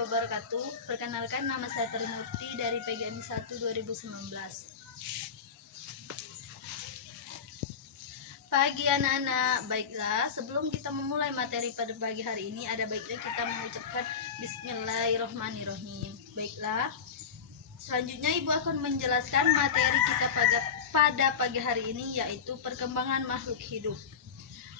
wabarakatuh. Perkenalkan, nama saya Trinurti dari PGMI 1 2019. Pagi anak-anak, baiklah sebelum kita memulai materi pada pagi hari ini, ada baiknya kita mengucapkan Bismillahirrohmanirrohim. Baiklah, selanjutnya Ibu akan menjelaskan materi kita pada pagi hari ini, yaitu perkembangan makhluk hidup.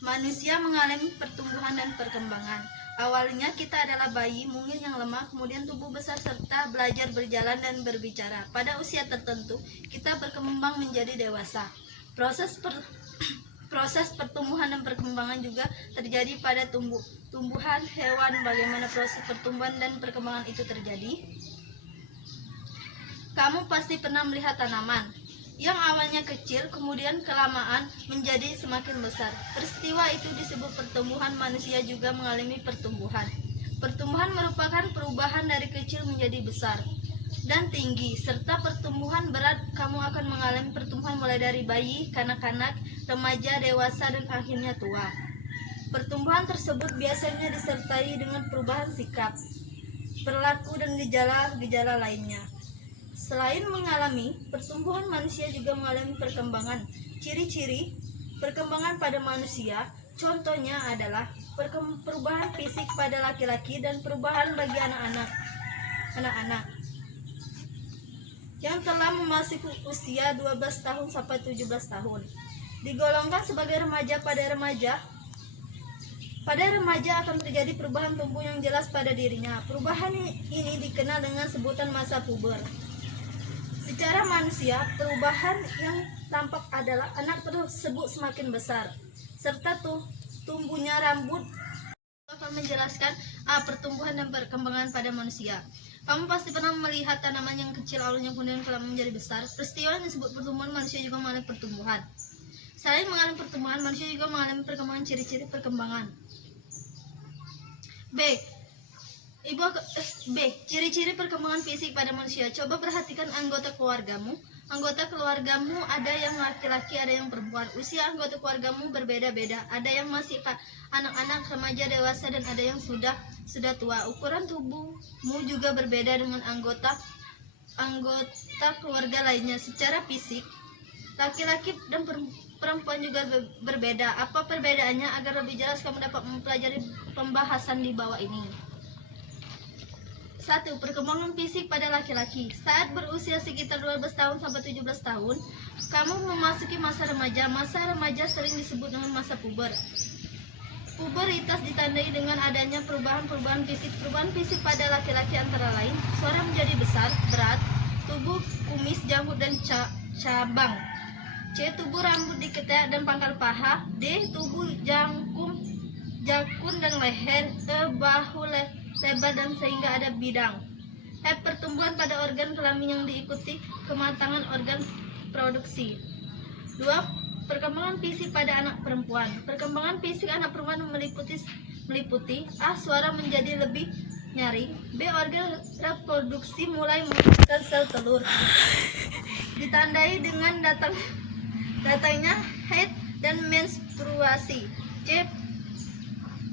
Manusia mengalami pertumbuhan dan perkembangan. Awalnya kita adalah bayi mungil yang lemah, kemudian tubuh besar serta belajar berjalan dan berbicara. Pada usia tertentu, kita berkembang menjadi dewasa. Proses pertumbuhan dan perkembangan juga terjadi pada tumbuhan hewan. Bagaimana proses pertumbuhan dan perkembangan itu terjadi? Kamu pasti pernah melihat tanaman yang awalnya kecil, kemudian kelamaan menjadi semakin besar. Peristiwa itu disebut pertumbuhan. Manusia juga mengalami pertumbuhan. Pertumbuhan merupakan perubahan dari kecil menjadi besar dan tinggi, serta pertumbuhan berat. Kamu akan mengalami pertumbuhan mulai dari bayi, kanak-kanak, remaja, dewasa, dan akhirnya tua. Pertumbuhan tersebut biasanya disertai dengan perubahan sikap, perilaku, dan gejala-gejala lainnya. Selain mengalami pertumbuhan, manusia juga mengalami perkembangan. Ciri-ciri perkembangan pada manusia contohnya adalah perubahan fisik pada laki-laki dan perubahan bagi anak-anak yang telah memasuki usia 12 tahun sampai 17 tahun. Digolongkan sebagai remaja. Pada remaja akan terjadi perubahan tumbuh yang jelas pada dirinya. Perubahan ini dikenal dengan sebutan masa puber. Secara manusia, perubahan yang tampak adalah anak tersebut semakin besar, serta tumbuhnya rambut. Akan menjelaskan pertumbuhan dan perkembangan pada manusia. Kamu pasti pernah melihat tanaman yang kecil awalnya kemudian kelamaan menjadi besar. Peristiwa yang disebut pertumbuhan, manusia juga mengalami pertumbuhan. Selain mengalami pertumbuhan, manusia juga mengalami perkembangan. Ciri-ciri perkembangan. Ciri-ciri perkembangan fisik pada manusia. Coba perhatikan anggota keluargamu. Anggota keluargamu ada yang laki-laki, ada yang perempuan. Usia anggota keluargamu berbeda-beda. Ada yang masih anak-anak, remaja, dewasa, dan ada yang sudah tua. Ukuran tubuhmu juga berbeda dengan anggota keluarga lainnya. Secara fisik, laki-laki dan perempuan juga berbeda. Apa perbedaannya? Agar lebih jelas kamu dapat mempelajari pembahasan di bawah ini. 1. Perkembangan fisik pada laki-laki. Saat berusia sekitar 12 tahun sampai 17 tahun, kamu memasuki masa remaja. Masa remaja sering disebut dengan masa puber. Puberitas ditandai dengan adanya perubahan fisik. Perubahan fisik pada laki-laki antara lain: suara menjadi besar, berat, tubuh kumis, janggut, dan cabang. C. Tubuh rambut di ketiak dan pangkal paha. D. Tubuh jakun dan leher. E. Bahu lebar dan sehingga ada bidang. F. Pertumbuhan pada organ kelamin yang diikuti kematangan organ produksi. 2. Perkembangan fisik pada anak perempuan. Perkembangan fisik anak perempuan meliputi A. Suara menjadi lebih nyaring. B. Organ reproduksi mulai menghasilkan sel telur, ditandai dengan datangnya haid dan menstruasi. C.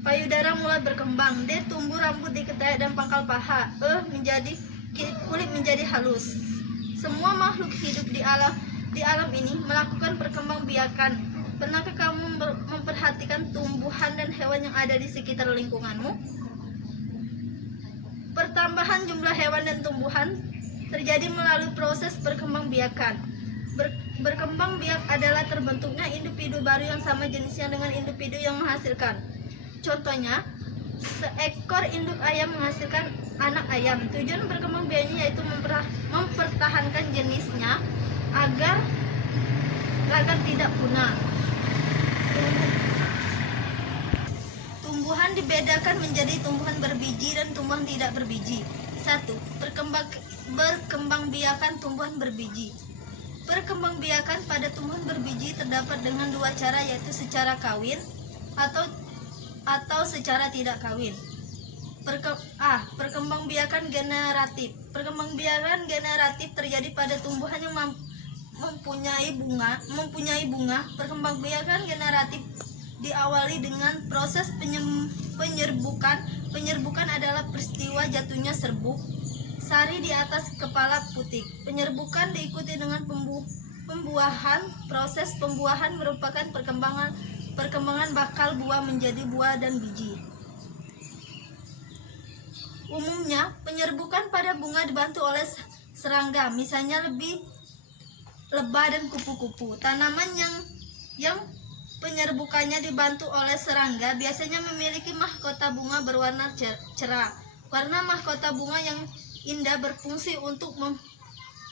Payudara mulai berkembang. D. Tumbuh rambut di ketiak dan pangkal paha. E. Kulit menjadi halus. Semua makhluk hidup di alam ini melakukan perkembangbiakan. Pernahkah kamu memperhatikan tumbuhan dan hewan yang ada di sekitar lingkunganmu? Pertambahan jumlah hewan dan tumbuhan terjadi melalui proses perkembangbiakan. Berkembang biak adalah terbentuknya individu baru yang sama jenisnya dengan individu yang menghasilkan. Contohnya, seekor induk ayam menghasilkan anak ayam. Tujuan berkembang biaknya yaitu mempertahankan jenisnya agar tidak punah. Tumbuhan dibedakan menjadi tumbuhan berbiji dan tumbuhan tidak berbiji. 1. Berkembangbiakan tumbuhan berbiji. Perkembangbiakan pada tumbuhan berbiji terdapat dengan dua cara, yaitu secara kawin atau secara tidak kawin. Perkembangbiakan generatif. Perkembangbiakan generatif terjadi pada tumbuhan yang mempunyai bunga. Perkembangbiakan generatif diawali dengan proses penyerbukan Penyerbukan adalah peristiwa jatuhnya serbuk sari di atas kepala putik. Penyerbukan diikuti dengan pembuahan. Proses pembuahan merupakan perkembangan bakal buah menjadi buah dan biji. Umumnya, penyerbukan pada bunga dibantu oleh serangga, misalnya lebih lebah dan kupu-kupu. Tanaman yang penyerbukannya dibantu oleh serangga biasanya memiliki mahkota bunga berwarna cerah. Warna mahkota bunga yang indah berfungsi untuk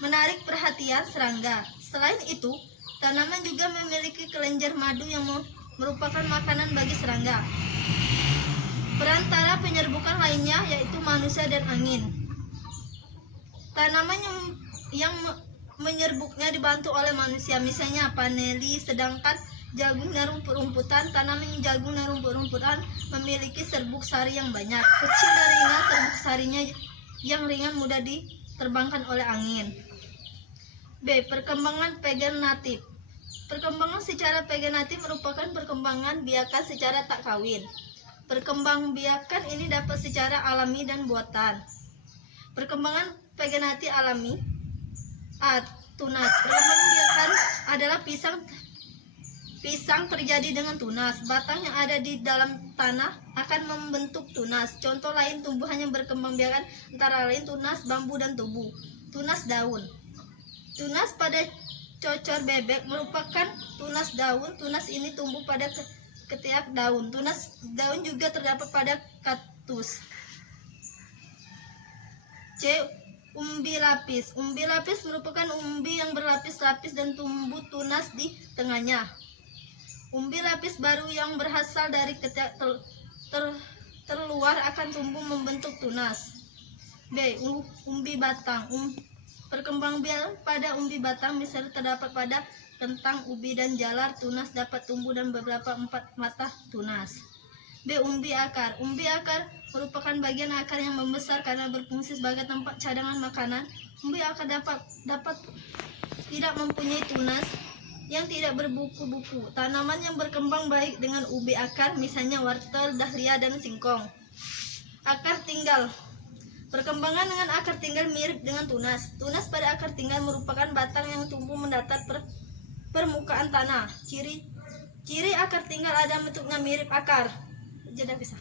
menarik perhatian serangga. Selain itu, tanaman juga memiliki kelenjar madu yang merupakan makanan bagi serangga. Perantara penyerbukan lainnya yaitu manusia dan angin. Tanaman yang menyerbuknya dibantu oleh manusia, misalnya paneli, sedangkan jagung dan rumput-rumputan, tanaman jagung dan rumput-rumputan memiliki serbuk sari yang banyak. Kecil dan ringan, serbuk sarinya yang ringan mudah diterbangkan oleh angin. B. Perkembangan vegetatif. Perkembangan secara vegetatif merupakan perkembangan biakan secara tak kawin. Perkembangbiakan ini dapat secara alami dan buatan. Perkembangan vegetatif alami. A. Tunas. Perkembangan biakan adalah pisang terjadi dengan tunas. Batang yang ada di dalam tanah akan membentuk tunas. Contoh lain tumbuhan yang berkembang biakan antara lain tunas bambu dan tubuh. Tunas daun. Tunas pada cocor bebek merupakan tunas daun. Tunas ini tumbuh pada ketiak daun. Tunas daun juga terdapat pada kaktus. C. Umbi lapis. Umbi lapis merupakan umbi yang berlapis-lapis dan tumbuh tunas di tengahnya. Umbi lapis baru yang berasal dari ketiak terluar akan tumbuh membentuk tunas. B. Umbi batang. Perkembangbiakan pada umbi batang misalnya terdapat pada kentang, ubi, dan jalar. Tunas dapat tumbuh dan beberapa 4 mata tunas. B. Umbi akar. Umbi akar merupakan bagian akar yang membesar karena berfungsi sebagai tempat cadangan makanan. Umbi akar dapat tidak mempunyai tunas yang tidak berbuku-buku. Tanaman yang berkembang baik dengan ubi akar misalnya wortel, dahlia, dan singkong. Akar tinggal. Perkembangan dengan akar tinggal mirip dengan tunas. Tunas pada akar tinggal merupakan batang yang tumbuh mendatar permukaan tanah. Ciri akar tinggal ada bentuknya mirip akar. Jeda pisah.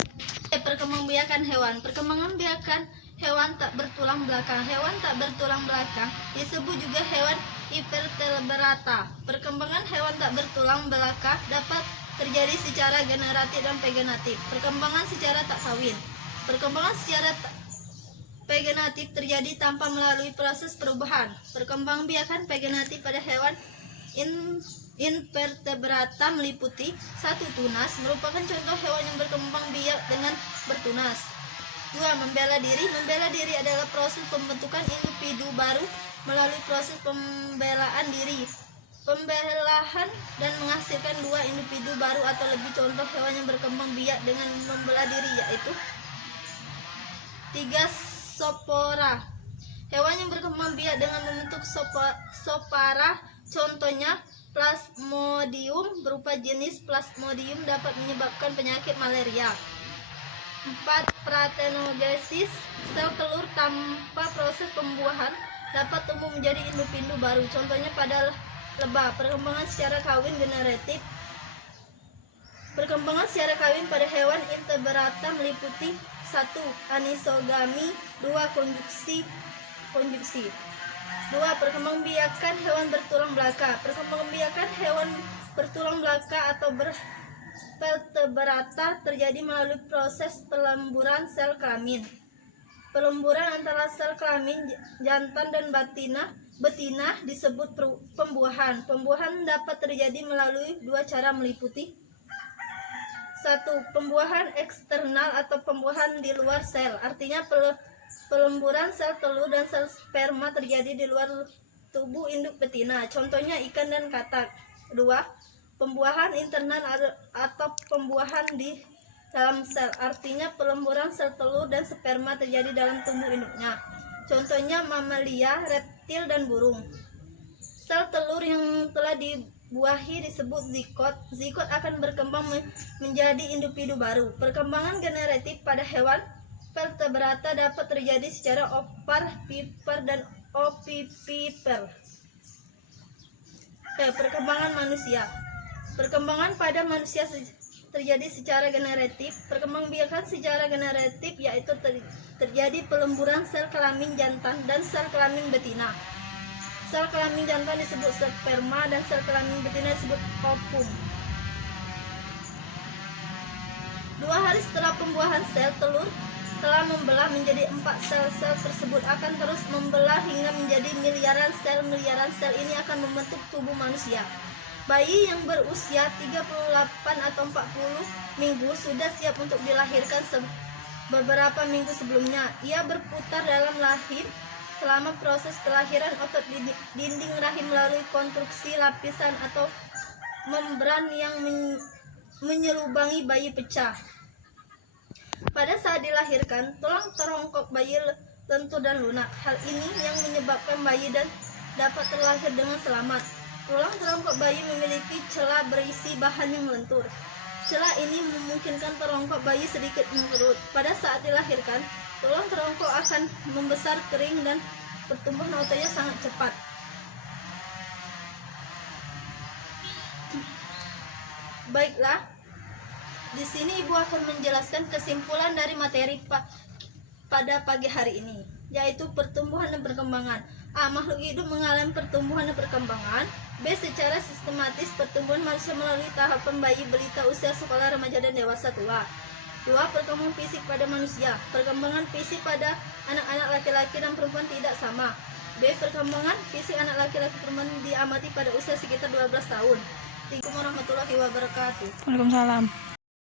Perkembangbiakan hewan. Perkembangbiakan hewan tak bertulang belakang. Hewan tak bertulang belakang disebut juga hewan invertebrata. Perkembangan hewan tak bertulang belakang dapat terjadi secara generatif dan vegetatif. Perkembangan secara tak kawin. Perkembangan secara vegetatif terjadi tanpa melalui proses perubahan. Perkembangbiakan vegetatif pada hewan invertebrata meliputi 1. Tunas, merupakan contoh hewan yang berkembang biak dengan bertunas. 2. Membela diri. Membela diri adalah proses pembentukan individu baru melalui proses pembelaan diri, pembelahan, dan menghasilkan 2 individu baru atau lebih. Contoh hewan yang berkembang biak dengan membela diri yaitu 3. Spora. Hewan yang berkembang biak dengan membentuk spora, contohnya Plasmodium. Berupa jenis Plasmodium dapat menyebabkan penyakit malaria. 4. Parthenogenesis. Sel telur tanpa proses pembuahan dapat tumbuh menjadi individu baru, contohnya pada lebah. Perkembangan secara kawin generatif. Perkembangan secara kawin pada hewan invertebrata meliputi 1. Anisogami. 2. Konjuksi. 2. Perkembangbiakan hewan bertulang belakang. Perkembangbiakan hewan bertulang belakang atau vertebrata terjadi melalui proses pelemburan sel kelamin. Pelemburan antara sel kelamin jantan dan betina disebut pembuahan. Pembuahan dapat terjadi melalui 2 cara meliputi 1. Pembuahan eksternal atau pembuahan di luar sel. Artinya pelemburan sel telur dan sel sperma terjadi di luar tubuh induk betina. Contohnya ikan dan katak. 2. Pembuahan internal atau pembuahan di dalam sel. Artinya pelemburan sel telur dan sperma terjadi dalam tubuh induknya. Contohnya mamalia, reptil, dan burung. Sel telur yang telah buahi disebut zigot. Zigot akan berkembang menjadi individu baru. Perkembangan generatif pada hewan vertebrata dapat terjadi secara ovar-vipar dan ovipipar. Perkembangan manusia. Perkembangan pada manusia terjadi secara generatif. Perkembangbiakan secara generatif yaitu terjadi pelemburan sel kelamin jantan dan sel kelamin betina. Sel kelamin jantan disebut sperma dan sel kelamin betina disebut ovum. 2 hari setelah pembuahan sel telur telah membelah menjadi 4 sel tersebut akan terus membelah hingga menjadi miliaran sel. Miliaran sel ini akan membentuk tubuh manusia. Bayi yang berusia 38 atau 40 minggu sudah siap untuk dilahirkan beberapa minggu sebelumnya. Ia berputar dalam rahim. Selama proses kelahiran, otot dinding rahim melalui konstruksi lapisan atau membran yang menyelubangi bayi pecah. Pada saat dilahirkan, tulang terongkok bayi lentur dan lunak. Hal ini yang menyebabkan bayi dapat terlahir dengan selamat. Tulang terongkok bayi memiliki celah berisi bahan yang lentur. Celah ini memungkinkan terongkok bayi sedikit mengerut. Pada saat dilahirkan, tulang terongkok akan membesar, kering, dan pertumbuhan ototnya sangat cepat. Baiklah, di sini Ibu akan menjelaskan kesimpulan dari materi pada pagi hari ini, yaitu pertumbuhan dan perkembangan. A. Makhluk hidup mengalami pertumbuhan dan perkembangan. B. Secara sistematis pertumbuhan manusia melalui tahapan bayi, balita, usia sekolah, remaja, dan dewasa tua. 2. Perkembangan fisik pada manusia. Perkembangan fisik pada anak-anak laki-laki dan perempuan tidak sama. B. Perkembangan fisik anak laki-laki perempuan diamati pada usia sekitar 12 tahun. Assalamualaikum warahmatullahi wabarakatuh. Waalaikumsalam.